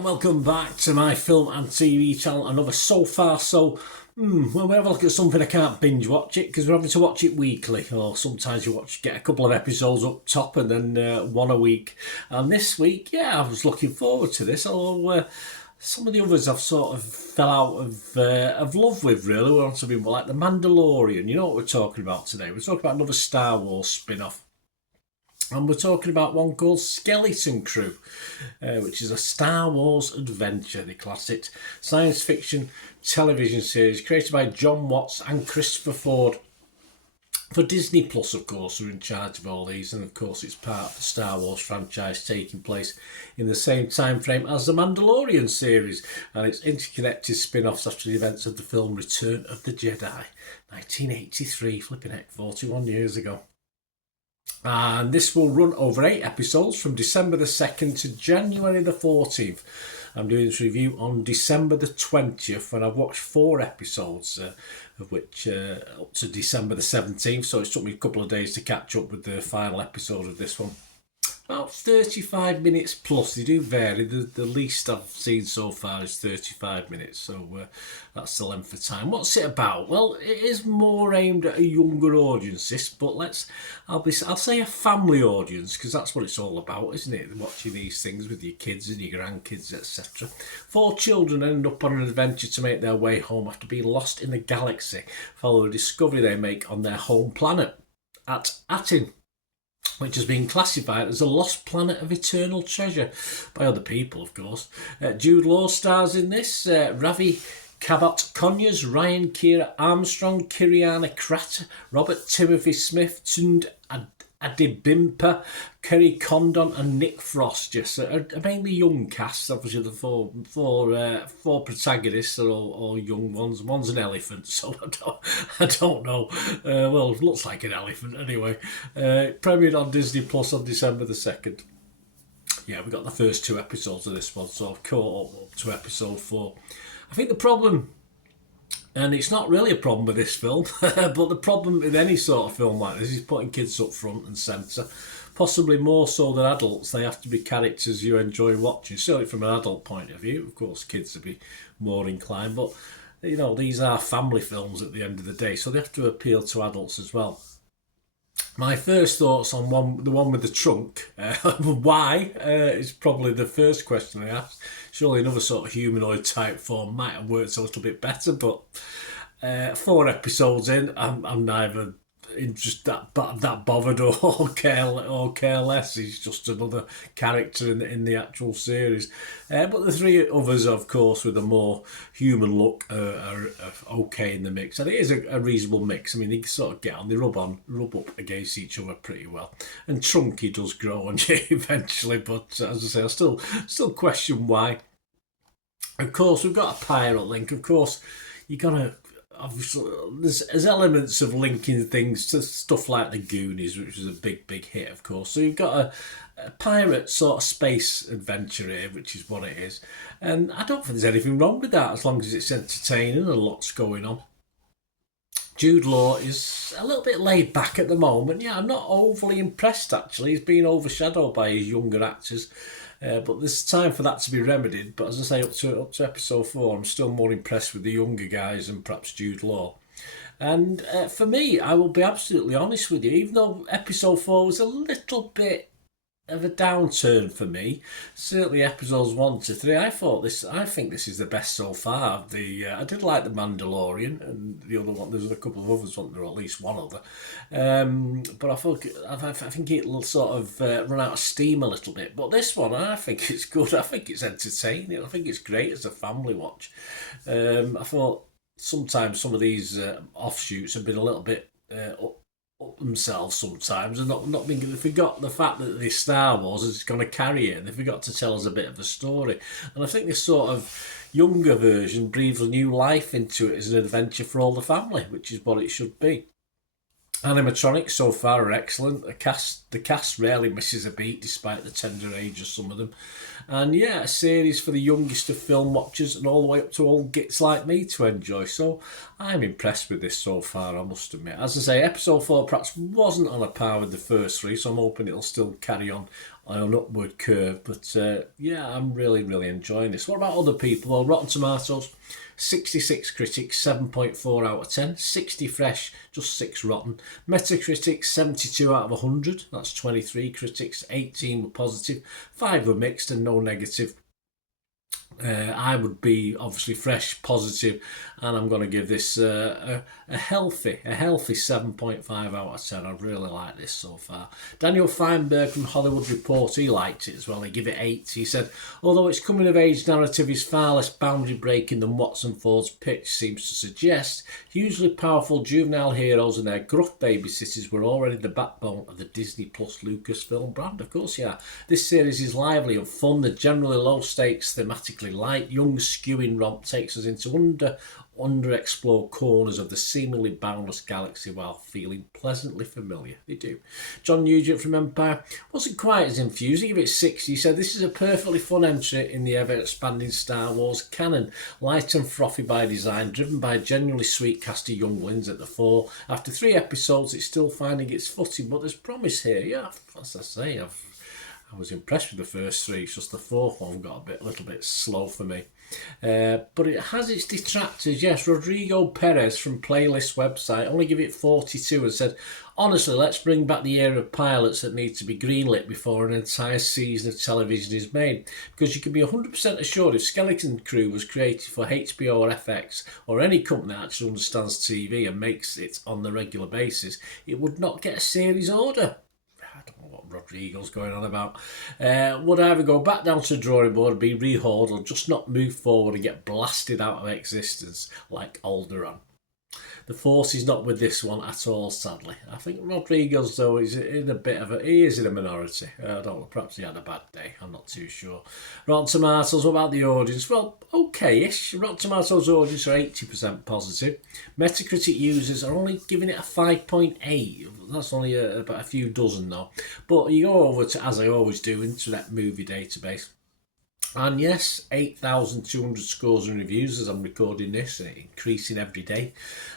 and welcome back to my film and TV channel. Another So Far So. Well, we have a look at something I can't binge watch it because we're having to watch it weekly, or sometimes you get a couple of episodes up top and then one a week. And this week, I was looking forward to this, although some of the others I've sort of fell out of love with, really. We're on something like The Mandalorian. You know what we're talking about today? We're talking about another Star Wars spin-off. And we're talking about one called Skeleton Crew, which is a Star Wars adventure, the classic science fiction television series created by John Watts and Christopher Ford. For Disney Plus, of course, who are in charge of all these, and of course it's part of the Star Wars franchise taking place in the same time frame as the Mandalorian series and its interconnected spin-offs after the events of the film Return of the Jedi, 1983, flipping heck, 41 years ago. And this will run over 8 episodes from December the 2nd to January the 14th. I'm doing this review on December the 20th, and I've watched 4 episodes, of which up to December the 17th, so it took me a couple of days to catch up with the final episode of this one. About 35 minutes plus. They do vary. The least I've seen so far is 35 minutes, so that's the length of time. What's it about? Well, it is more aimed at a younger audience, this, but I'll say a family audience, because that's what it's all about, isn't it? Watching these things with your kids and your grandkids, etc. 4 children end up on an adventure to make their way home after being lost in the galaxy, following a discovery they make on their home planet at Atin, which has been classified as a lost planet of eternal treasure by other people, of course. Jude Law stars in this, Ravi Cabot-Conyers, Ryan Kiera Armstrong, Kiriana Kratter, Robert Timothy Smith, Tund Adebimpa, Kerry Condon and Nick Frost. Just a mainly young cast. Obviously the four protagonists are all young ones. One's an elephant, so I don't know. Well, it looks like an elephant anyway. Premiered on Disney Plus on December the 2nd. Yeah, we got the first 2 episodes of this one, so I've caught up to episode 4. I think the problem, and it's not really a problem with this film, but the problem with any sort of film like this is putting kids up front and centre. Possibly more so than adults. They have to be characters you enjoy watching. Certainly from an adult point of view. Of course, kids would be more inclined. But, you know, these are family films at the end of the day. So they have to appeal to adults as well. My first thoughts on the one with the trunk, why, is probably the first question I asked. Surely another sort of humanoid type form might have worked a little bit better, but 4 episodes in, I'm neither just that bothered or care less. He's just another character in the actual series. But the 3 others, of course, with a more human look, are okay in the mix. And it is a reasonable mix. I mean, they sort of get on, they rub up against each other pretty well. And Trunky does grow on you eventually, but as I say, I still question why. Of course, we've got a pirate link. Of course, you're gonna. Obviously, there's elements of linking things to stuff like the Goonies, which was a big hit, of course. So you've got a pirate sort of space adventure here, which is what it is. And I don't think there's anything wrong with that, as long as it's entertaining and a lot's going on. Jude Law is a little bit laid back at the moment. Yeah, I'm not overly impressed, actually. He's been overshadowed by his younger actors. But there's time for that to be remedied. But as I say, up to episode 4, I'm still more impressed with the younger guys and perhaps Jude Law. And for me, I will be absolutely honest with you, even though episode 4 was a little bit of a downturn for me, certainly episodes 1 to 3, I think this is the best so far. I did like The Mandalorian, and the other one, there's a couple of others, wasn't there, or at least one other. But I think it'll sort of run out of steam a little bit. But this one, I think it's good. I think it's entertaining. I think it's great as a family watch. I thought sometimes some of these offshoots have been a little bit up themselves sometimes, and not being, they forgot the fact that this Star Wars is going to carry it, and they forgot to tell us a bit of a story. And I think this sort of younger version breathes a new life into it as an adventure for all the family, which is what it should be. Animatronics so far are excellent. The cast rarely misses a beat despite the tender age of some of them. And yeah, a series for the youngest of film watchers and all the way up to old gits like me to enjoy. So I'm impressed with this so far, I must admit. As I say, episode 4 perhaps wasn't on a par with the first 3, so I'm hoping it'll still carry on an upward curve. But yeah, I'm really enjoying this. What about other people? Well, Rotten Tomatoes, 66 critics, 7.4 out of 10. 60 fresh, just 6 rotten. Metacritic, 72 out of 100. That's 23 critics, 18 were positive, 5 were mixed and no negative. I would be obviously fresh, positive, and I'm going to give this a healthy 7.5 out of 10. I really like this so far. Daniel Feinberg from Hollywood Reporter, he liked it as well. He gave it 8. He said, although its coming-of-age narrative is far less boundary-breaking than Watson Ford's pitch seems to suggest, hugely powerful juvenile heroes and their gruff babysitters were already the backbone of the Disney Plus Lucasfilm brand. Of course, yeah. This series is lively and fun. The generally low-stakes, thematically light, young, skewing romp takes us into underexplored corners of the seemingly boundless galaxy while feeling pleasantly familiar. They do. John Nugent from Empire wasn't quite as infused. He gave it 6. He said, this is a perfectly fun entry in the ever-expanding Star Wars canon. Light and frothy by design, driven by a genuinely sweet cast of younglings at the fore. After 3 episodes, it's still finding its footing, but there's promise here. Yeah, as I say, I was impressed with the first 3. It's just the 4th one got a little bit slow for me. But it has its detractors. Yes, Rodrigo Perez from Playlist website only give it 42 and said, honestly, let's bring back the era of pilots that need to be greenlit before an entire season of television is made. Because you can be 100% assured if Skeleton Crew was created for HBO or FX or any company that actually understands TV and makes it on the regular basis, it would not get a series order. I don't know what Rodrigo's going on about. Would either go back down to the drawing board and be rehauled or just not move forward and get blasted out of existence like Alderaan. The force is not with this one at all, sadly. I think Rodriguez, though, is in a bit of he is in a minority. I don't know, perhaps he had a bad day. I'm not too sure. Rotten Tomatoes, what about the audience? Well, okay-ish. Rotten Tomatoes audience are 80% positive. Metacritic users are only giving it a 5.8. That's only about a few dozen, though. But you go over to, as I always do, Internet Movie Database. And yes, 8,200 scores and reviews as I'm recording this, increasing every day.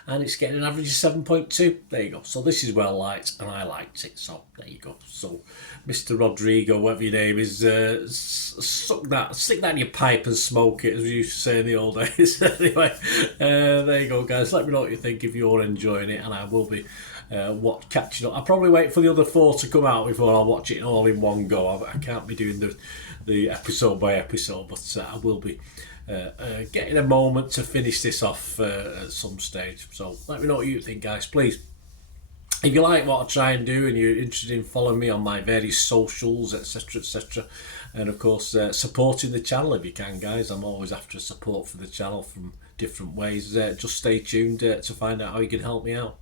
And it's getting an average of 7.2. There you go. So this is well liked, and I liked it. So there you go. So Mr. Rodrigo, whatever your name is, stick that in your pipe and smoke it, as we used to say in the old days. Anyway, there you go, guys. Let me know what you think if you're enjoying it, and I will be catching up. I'll probably wait for the other 4 to come out before I'll watch it all in one go. I can't be doing the episode by episode, but I will be getting a moment to finish this off at some stage. So let me know what you think, guys, please. If you like what I try and do and you're interested in following me on my various socials, etc, and of course supporting the channel if you can, guys. I'm always after support for the channel from different ways. Just stay tuned to find out how you can help me out.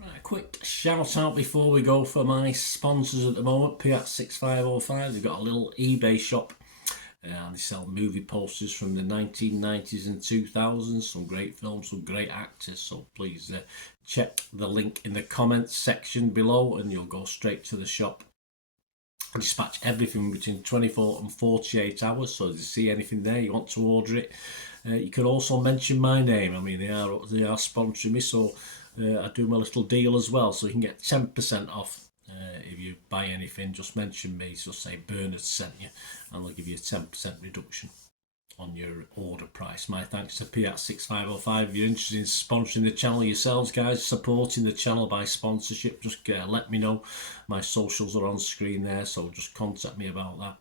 Right, a quick shout out before we go for my sponsors at the moment. Piat6505, they've got a little eBay shop and they sell movie posters from the 1990s and 2000s, some great films, some great actors, so please check the link in the comments section below and you'll go straight to the shop. I dispatch everything between 24 and 48 hours, so if you see anything there you want to order it, you can also mention my name. I mean, they are sponsoring me, so I do my little deal as well, so you can get 10% off if you buy anything. Just mention me, just say Bernard sent you, and they'll give you a 10% reduction on your order price. My thanks to Piat6505. If you're interested in sponsoring the channel yourselves, guys, supporting the channel by sponsorship, just let me know. My socials are on screen there, so just contact me about that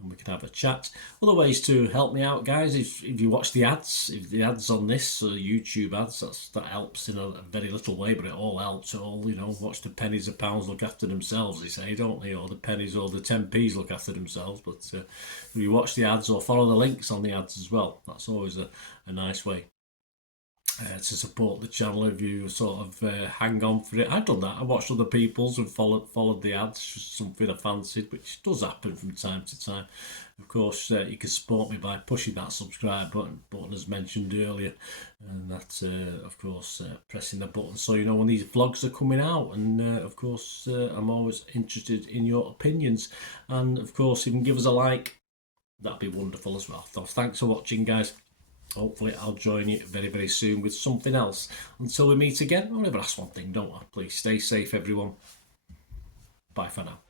and we can have a chat. Other ways to help me out, guys, if you watch the ads, if the ads on this YouTube ads, that helps in a very little way, but it all helps. It all, watch the pennies and pounds look after themselves, they say, don't they? Or the pennies or the 10p's look after themselves. But if you watch the ads or follow the links on the ads as well, that's always a nice way to support the channel. If you sort of hang on for it. I've done that. I watched other people's and followed the ads, just something I fancied, which does happen from time to time. Of course, you can support me by pushing that subscribe button as mentioned earlier, and that's of course pressing the button so you know when these vlogs are coming out. And of course I'm always interested in your opinions, and of course if you can give us a like, that'd be wonderful as well. So thanks for watching, guys. Hopefully I'll join you very, very soon with something else. Until we meet again, I'll never ask one thing, don't I? Please stay safe, everyone. Bye for now.